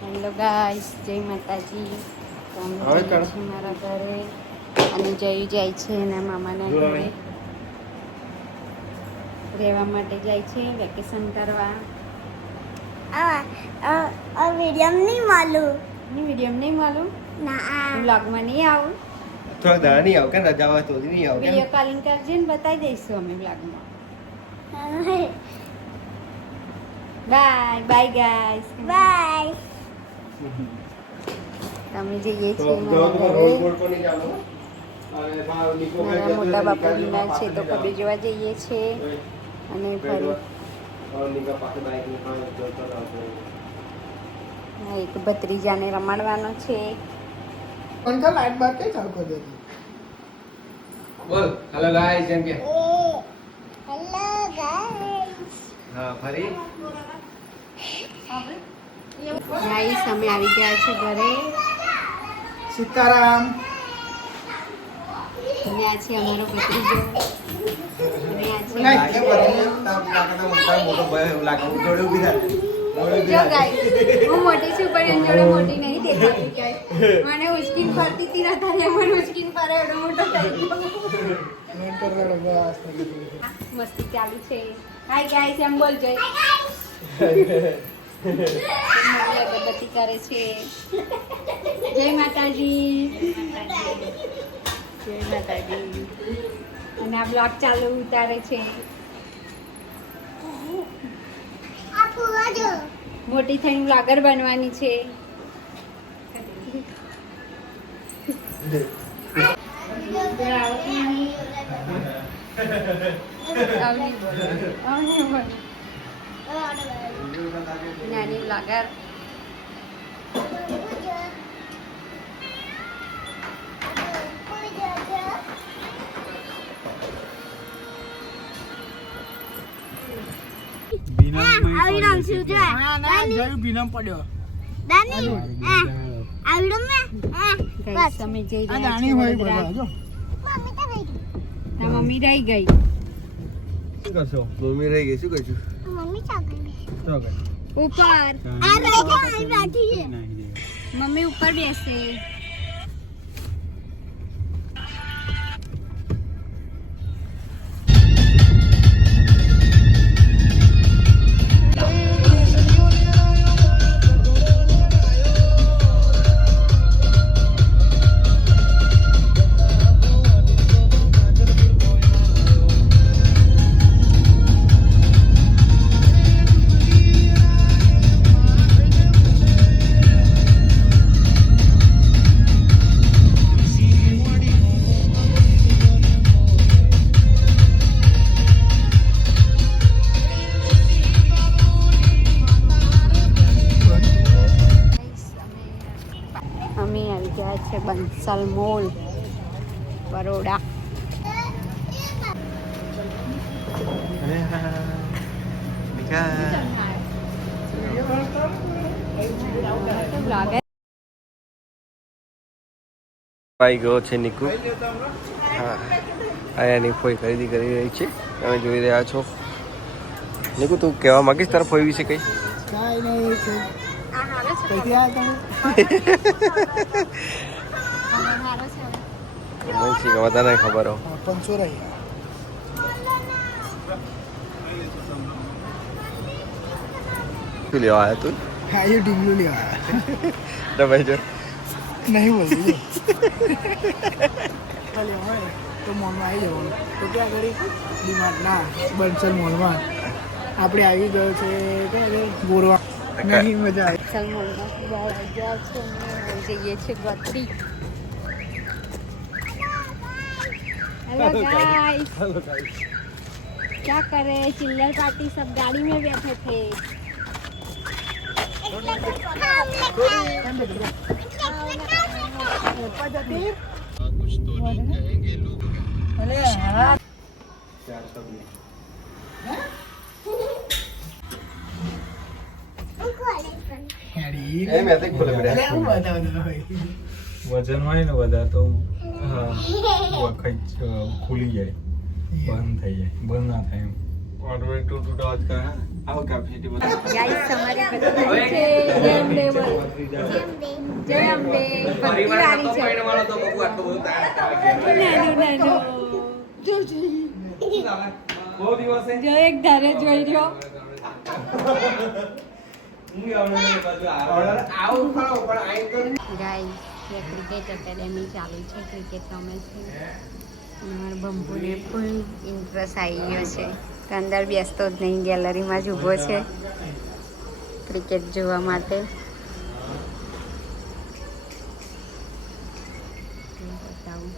Hello guys, જય માતાજી. તો અમે જઈએ છીએ મારા ઘરે અને જયું જાય છે એના મામાના ઘરે રહેવા માટે જાય છે વેકેશન કરવા. વિડીયો નહીં માલુમ. વિડીયો નહીં માલુમ ના બ્લોગમાં નહીં આવું. થોડા દાડા નહીં આવ કે રજા હોય તો નહીં આવ કે વિડીયો કોલિંગ કરજે ને બતાવી દઈશું અમે બ્લોગમાં. Bye bye guys, bye. અમે જઈએ છીએ મારા ઘરે. મારા મોટા બાપુ બીમાર છે તો કબીર જોવા જઈએ છીએ અને ફરી એક ભત્રીજાને રમાડવાનો છે. पंखा लाइट बार के चालू कर देती બોલ હેલો ગાઈસ જેમ કે હેલો ગાઈસ. હા ફરી ગાઈસ અમે આવી ગયા છે ઘરે सीताराम અને આ છે અમારો ભત્રીજો અને આ છે લાગે બરાબર તાપ લાગે તો મોટો ભાઈ એવું લાગે હું જોડે ઊભી થાય જો ગાઈસ હું મોટી છું પણ એની જોડે મોટી નહીં દેખાતી ગાઈસ. મને ઉચકીને ફરતી હતી ના તારે મને ઉચકીને ફરે એવડો મોટો થઈ ગયો. मेंटर वाला बस મસ્તી ચાલુ છે. હાય ગાઈસ એમ બોલ જય. મમ્મી અગરબત્તી કરે છે. જય માતાજી. જય માતાજી. અને આ બ્લોગ ચાલુ ઉતારે છે. આ ફુવા જો. મોટી થઈને બ્લોગર બનવાની છે. નાની બ્લોગર. આવી નામ શું છે? जय बीनम पड़ो દાની આવડો મે ગાઈસ અમે જઈ आ રહ્યા दाणी છીએ होई વડોદરા. बड़ा जो મમ્મી તો ગઈ. તારી મમ્મી રહી ગઈ. શું કરશો મમ્મી રહી ગઈ શું કરશું મમ્મી ચા ગઈ. ઉપર આ રહી ગઈ બેઠી છે. મમ્મી ઉપર બેસે. અમે આવી ગયા છે બંસલ મોલ બરોડા. ભાઈ ગયો છે નિકુ. હા આયાની ફોઈ ખરીદી કરી રહી છે તમે જોઈ રહ્યા છો. નિકુ તું કહેવા માંગીશ તારા ફોઈ વિશે કઈ काय नहीं છે कैसे आया तुम મનસી કે બધાને ખબર હો पंचो रही શું લેવા આવ્યા તું हाँ ये डिंगलू ले आया તો ભાઈ જો नहीं बोलती जो चल हमें तो मॉल में आई जाओ तो क्या करी डिमार्ट ना बंसल मॉल में આપણે આવી ગયો છે કે ગોરવા નહીં મજા આવી બંસલ મોલમાં બહાર આવી ગયા છે અમે જઈએ છીએ ગોત્રી. हेलो गाइस, क्या कर रहे हैं? चिल्लर पार्टी सब गाड़ी में बैठे थे. હેડી એ મેં તો ખોલે બેટા હું બતાવતો ભાઈ વજન હોય ને વધારે તો વખત ખુલી જાય બંધ થઈ જાય બંધ ના થાય એમ ઓટોમેટિક ટૂટ અવાજ કરે આવો કાફી ગાઈસ તમારી બધી છે ગેમ લેવલ જય અંબે ભક્તિ વાળી છે જો એક ધારે જોઈ રહ્યો ગાઈસ ક્રિકેટ એકેડેમી ચાલુ છે ક્રિકેટ રમે છે અમારા બંપુને ફૂલ ઇન્ટરેસ્ટ આવી ગયો છે તો અંદર બેસતો જ નહીં ગેલેરીમાં જ ઊભો છે ક્રિકેટ જોવા માટે બતાવું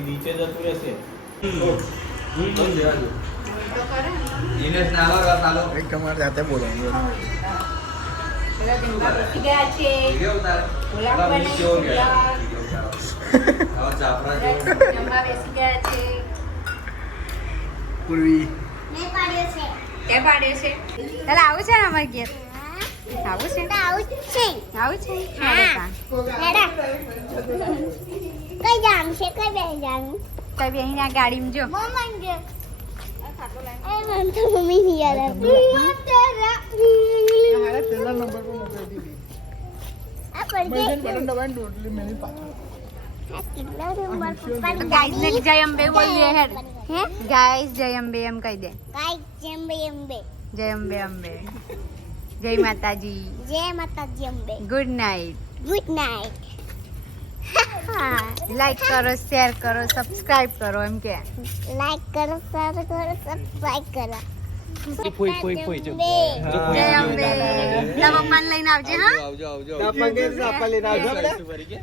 નીચે જતું રહેશે તમારે જાતે બોલવાનું બેસી ગયા છે ગુલાબ બનાવી જમવા બેસી ગયા છે પૂર્વી મેં પાડ્યો છે ક્યાં પાડ્યો છે તારે આવું છે ને અમારે ઘેર આવું છે આવું જ છે આવું છે હા. હેડા કઈ જામ છે કઈ બે જામ કઈ બેહીને આ ગાડીમાં જો મમ્મી કે એ મન તો મમ્મી ની યાદ આવી મારે પહેલા નંબર પર મોકલી દીધી આ પડી બટન ગઈ બટન દબાઈને ટોટલી મેની પાછળ આ કેટલા નંબર પર ગાઈસ ને જય અંબે બોલીએ હેડ હે ગાઈસ જય અંબે એમ કહી દે કાઈ જંબે અંબે જય અંબે અંબે જય માતાજી જય માતાજી Ambe good night good night like કરો શેર કરો સબસ્ક્રાઇબ કરો એમ કે લાઈક કરો શેર કરો સબસ્ક્રાઇબ કરો ફોઈ જો જય અંબે તારા પપ્પાને લઈને આવજે હા આવજો આવજો આપા કે આપા લઈને આવજો ફરી કે